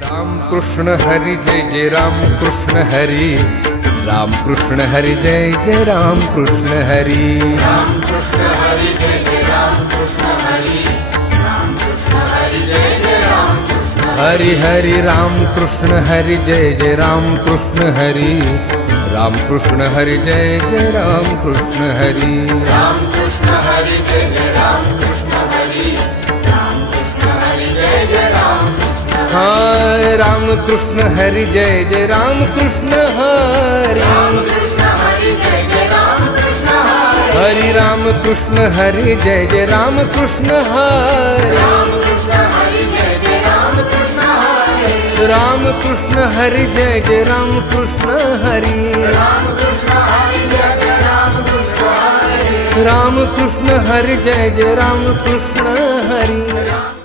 राम कृष्ण हरि जय जय राम कृष्ण हरि, राम कृष्ण हरि जय जय राम कृष्ण हरि, राम कृष्ण हरि जय जय राम कृष्ण हरि, राम कृष्ण हरि जय जय राम कृष्ण हरि हरि राम कृष्ण हरि जय जय राम कृष्ण हरि, राम कृष्ण हरि जय जय राम कृष्ण हरि, राम कृष्ण हरि जय जय राम कृष्ण हरि, राम कृष्ण हरि जय जय राम कृष्ण हाय राम कृष्ण हरि जय जय राम कृष्ण हरि, राम कृष्ण हरि जय जय राम कृष्ण हरि, हरि राम कृष्ण हरि जय जय राम कृष्ण हरि, राम कृष्ण हरि जय जय राम कृष्ण हरि, राम कृष्ण हरि जय जय राम कृष्ण हरि, राम कृष्ण हरि जय जय राम कृष्ण हरि, राम कृष्ण हरि जय जय राम कृष्ण हरि।